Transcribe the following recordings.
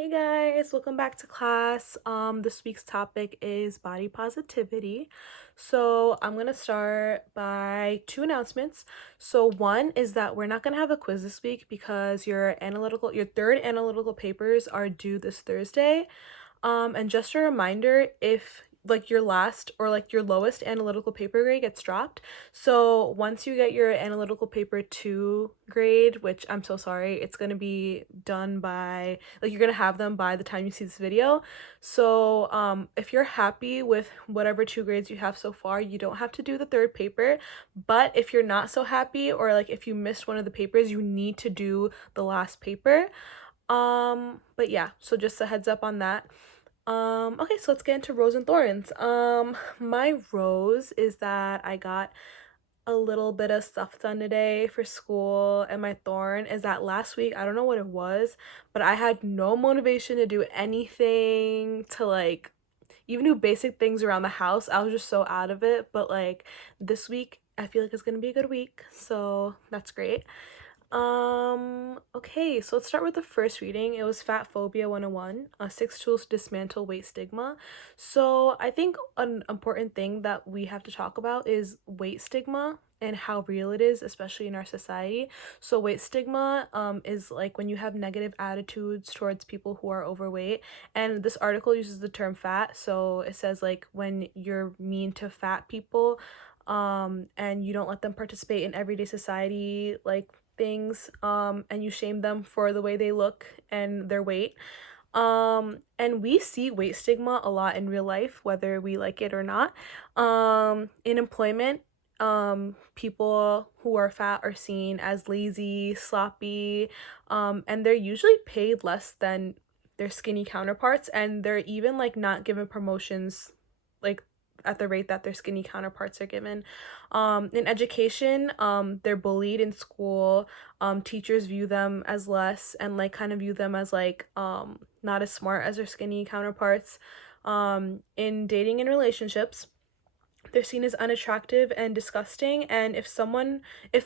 Hey guys, welcome back to class. This week's topic is body positivity. So I'm gonna start by two announcements. So one is that we're not gonna have a quiz this week because your third analytical papers are due this Thursday. And just a reminder, if like your last or like your lowest analytical paper grade gets dropped, so once you get your analytical paper 2 grade, which I'm so sorry, it's gonna be done by like you're gonna have them by the time you see this video. So if you're happy with whatever 2 grades you have so far, you don't have to do the third paper. But if you're not so happy, or like if you missed one of the papers, you need to do the last paper. But yeah, so just a heads up on that. Okay, so let's get into rose and thorns. My rose is that I got a little bit of stuff done today for school, and my thorn is that last week, I don't know what it was, but I had no motivation to do anything to like even do basic things around the house. I was just so out of it, but like this week, I feel like it's gonna be a good week, so that's great. Okay, so let's start with the first reading. It was Fat Phobia 101, 6 tools to dismantle weight stigma. So I think an important thing that we have to talk about is weight stigma and how real it is, especially in our society. So weight stigma is like when you have negative attitudes towards people who are overweight. And this article uses the term fat. So it says like when you're mean to fat people, and you don't let them participate in everyday society, like things, and you shame them for the way they look and their weight. And we see weight stigma a lot in real life, whether we like it or not. In employment, people who are fat are seen as lazy, sloppy, and they're usually paid less than their skinny counterparts, and they're even like not given promotions like at the rate that their skinny counterparts are given. In education, they're bullied in school. Teachers view them as less and like kind of view them as like not as smart as their skinny counterparts. In dating and relationships, they're seen as unattractive and disgusting. And if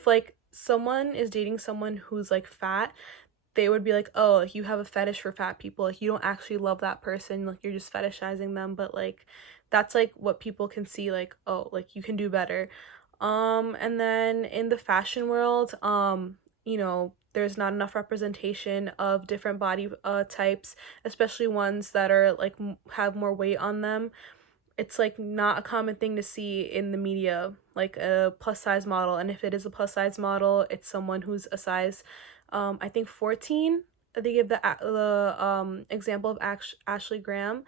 like someone is dating someone who's like fat, they would be like, oh, like you have a fetish for fat people, like you don't actually love that person, like you're just fetishizing them. But like that's like what people can see, like, oh, like you can do better. And then in the fashion world, there's not enough representation of different body types, especially ones that are like have more weight on them. It's like not a common thing to see in the media, like a plus size model. And if it is a plus size model, it's someone who's a size, I think 14. They give the example of Ashley Graham.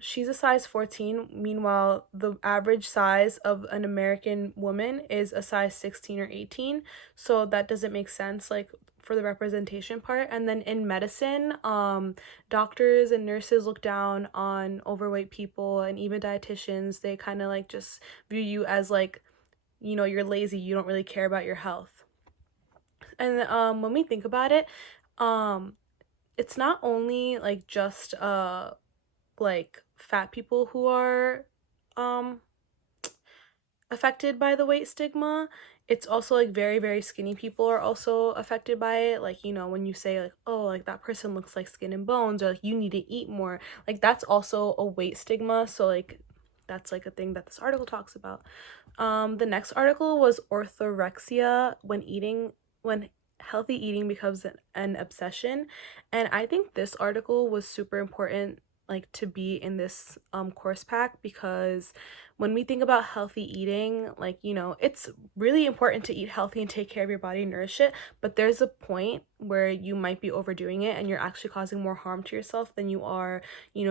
She's a size 14. Meanwhile, the average size of an American woman is a size 16 or 18. So that doesn't make sense, like for the representation part. And then in medicine, doctors and nurses look down on overweight people, and even dietitians, they kind of like just view you as like, you're lazy, you don't really care about your health. And when we think about it, um, it's not only like just like fat people who are um affected by the weight stigma. It's also like very very skinny people are also affected by it. Like, when you say like, oh, like that person looks like skin and bones, or like you need to eat more, like that's also a weight stigma. So like that's like a thing that this article talks about. The next article was orthorexia, when healthy eating becomes an obsession. And I think this article was super important, like to be in this course pack, because when we think about healthy eating, like, it's really important to eat healthy and take care of your body and nourish it, but there's a point where you might be overdoing it and you're actually causing more harm to yourself than you are,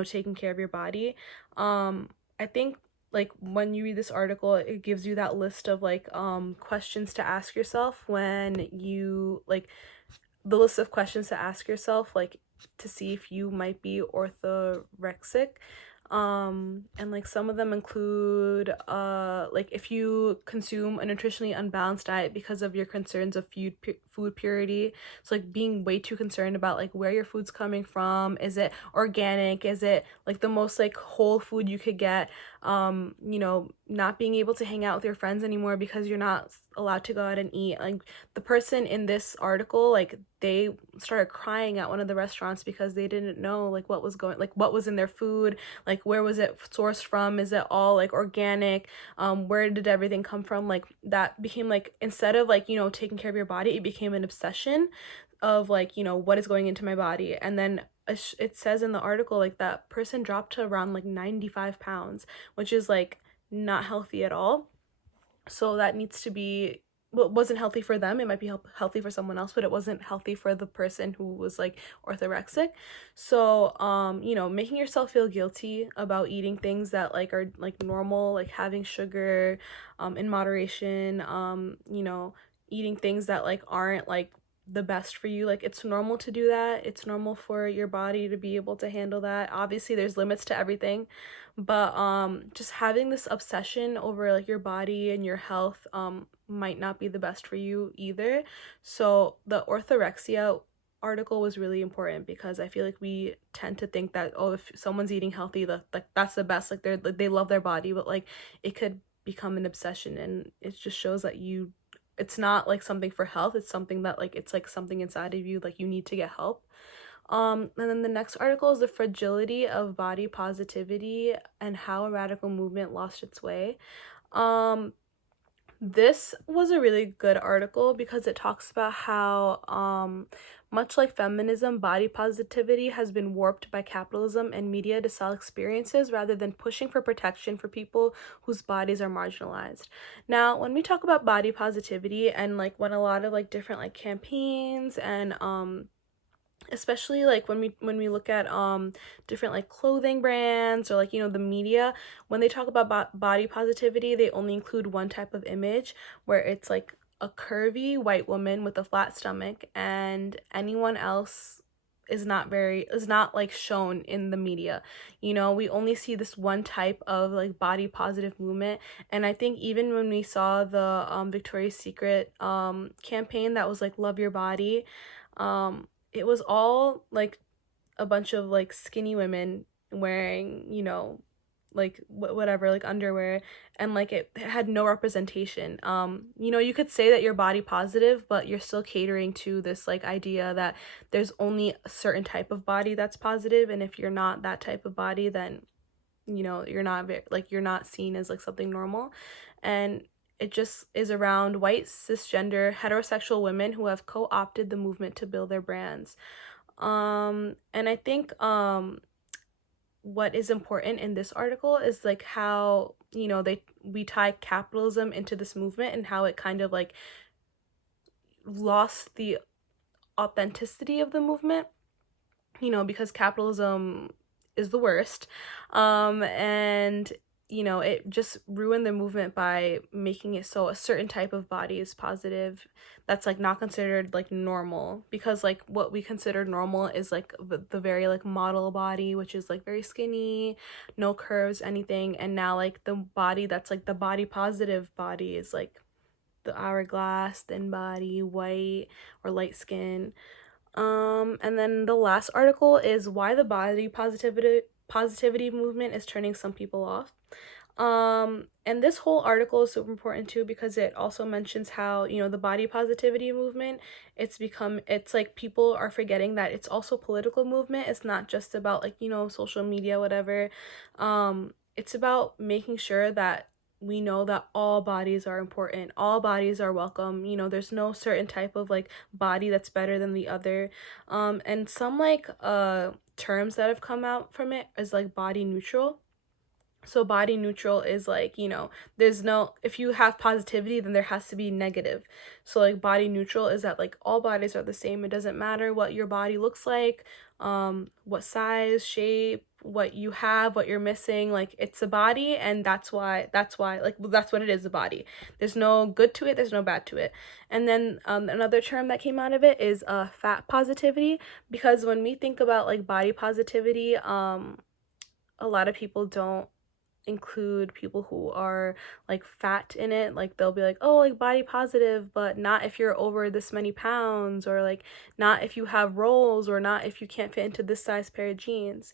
taking care of your body. I think like when you read this article, it gives you that list of like questions to ask yourself when you like the list of questions to ask yourself, like to see if you might be orthorexic. And like some of them include like if you consume a nutritionally unbalanced diet because of your concerns of food purity. So like being way too concerned about like where your food's coming from. Is it organic? Is it like the most like whole food you could get? Not being able to hang out with your friends anymore because you're not allowed to go out and eat. Like the person in this article, like they started crying at one of the restaurants because they didn't know like what was in their food, like where was it sourced from, is it all like organic, where did everything come from. Like that became like, instead of like taking care of your body, it became an obsession of like what is going into my body. And then it says in the article like that person dropped to around like 95 pounds, which is like not healthy at all. So that needs to be, well, it wasn't healthy for them. It might be healthy for someone else, but it wasn't healthy for the person who was like orthorexic. So making yourself feel guilty about eating things that like are like normal, like having sugar in moderation, eating things that like aren't like the best for you. Like it's normal to do that. It's normal for your body to be able to handle that. Obviously there's limits to everything, but just having this obsession over like your body and your health might not be the best for you either. So the orthorexia article was really important because I feel like we tend to think that, oh, if someone's eating healthy, like that's the best, like they love their body, but like it could become an obsession, and it just shows that it's not like something for health, it's something that like it's like something inside of you, like you need to get help. And then the next article is the fragility of body positivity and how a radical movement lost its way. Um, this was a really good article because it talks about how, much like feminism, body positivity has been warped by capitalism and media to sell experiences rather than pushing for protection for people whose bodies are marginalized. Now, when we talk about body positivity and like when a lot of like different like campaigns and especially like when we look at different like clothing brands or like the media, when they talk about body positivity, they only include one type of image where it's like a curvy white woman with a flat stomach, and anyone else is not like shown in the media. We only see this one type of like body positive movement. And I think even when we saw the Victoria's Secret campaign that was like love your body, it was all like a bunch of like skinny women wearing, like whatever, like underwear, and like it had no representation. You could say that you're body positive, but you're still catering to this like idea that there's only a certain type of body that's positive, and if you're not that type of body, then you're not like you're not seen as like something normal. And it just is around white cisgender heterosexual women who have co-opted the movement to build their brands. And I think what is important in this article is like how we tie capitalism into this movement and how it kind of like lost the authenticity of the movement, because capitalism is the worst. And it just ruined the movement by making it so a certain type of body is positive that's like not considered like normal, because like what we consider normal is like the very like model body, which is like very skinny, no curves, anything. And now like the body that's like the body positive body is like the hourglass, thin body, white or light skin. And then the last article is why the body positivity movement is turning some people off. And this whole article is super important too because it also mentions how, the body positivity movement, it's like people are forgetting that it's also a political movement. It's not just about like, social media, whatever. It's about making sure that we know that all bodies are important, all bodies are welcome. There's no certain type of like body that's better than the other. And some like terms that have come out from it is like body neutral. So body neutral is like, there's no, if you have positivity, then there has to be negative. So like body neutral is that like all bodies are the same. It doesn't matter what your body looks like, what size, shape, what you have, what you're missing. Like it's a body, and that's why like that's what it is, a body. There's no good to it, there's no bad to it. And then another term that came out of it is fat positivity, because when we think about like body positivity, a lot of people don't include people who are like fat in it. Like they'll be like, oh, like body positive, but not if you're over this many pounds, or like not if you have rolls, or not if you can't fit into this size pair of jeans.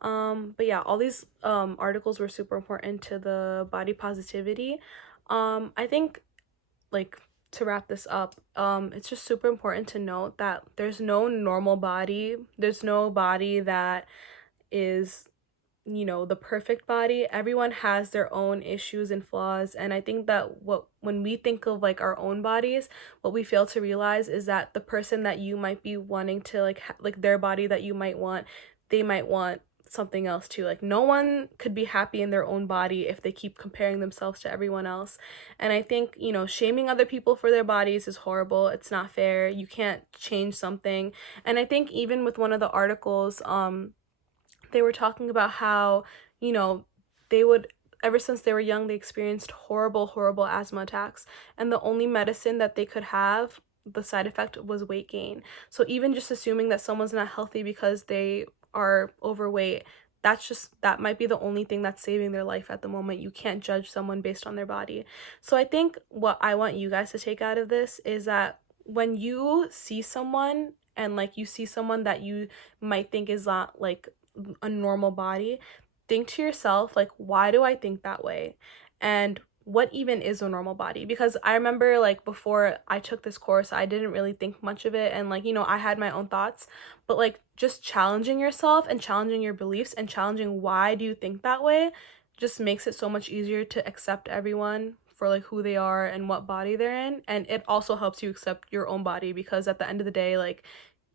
But yeah, all these articles were super important to the body positivity. I think, like, to wrap this up, it's just super important to note that there's no normal body. There's no body that is, you know, the perfect body. Everyone has their own issues and flaws, and I think that what when we think of like our own bodies, what we fail to realize is that the person that you might be wanting to like like their body that you might want, they might want something else too. Like no one could be happy in their own body if they keep comparing themselves to everyone else. And I think, you know, shaming other people for their bodies is horrible. It's not fair. You can't change something. And I think even with one of the articles, they were talking about how, you know, they would, ever since they were young, they experienced horrible asthma attacks, and the only medicine that they could have, the side effect was weight gain. So even just assuming that someone's not healthy because they are overweight, that might be the only thing that's saving their life at the moment. You can't judge someone based on their body. So I think what I want you guys to take out of this is that when you see someone, and like you see someone that you might think is not like a normal body, think to yourself, like, why do I think that way? And what even is a normal body? Because I remember, like, before I took this course, I didn't really think much of it. And, like, you know, I had my own thoughts. But, like, just challenging yourself and challenging your beliefs and challenging why do you think that way just makes it so much easier to accept everyone for like who they are and what body they're in. And it also helps you accept your own body, because at the end of the day, like,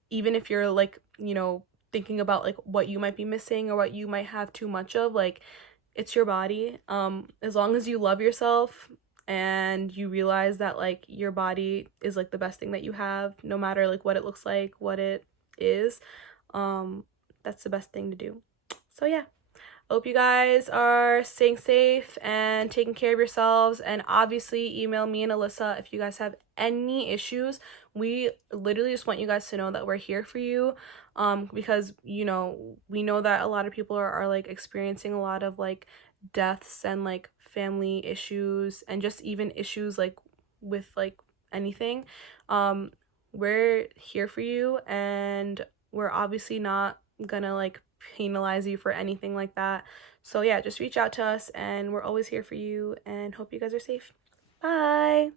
even if you're like, you know, thinking about like what you might be missing or what you might have too much of, like, it's your body. As long as you love yourself and you realize that like your body is like the best thing that you have, no matter like what it looks like, what it is, um that's the best thing to do. So yeah, hope you guys are staying safe and taking care of yourselves. And obviously, email me and Alyssa if you guys have any issues. We literally just want you guys to know that we're here for you. Because, you know, we know that a lot of people are like experiencing a lot of like deaths and like family issues, and just even issues like with like anything. Um, we're here for you, and we're obviously not gonna like penalize you for anything like that. So yeah, just reach out to us, and we're always here for you, and hope you guys are safe. Bye.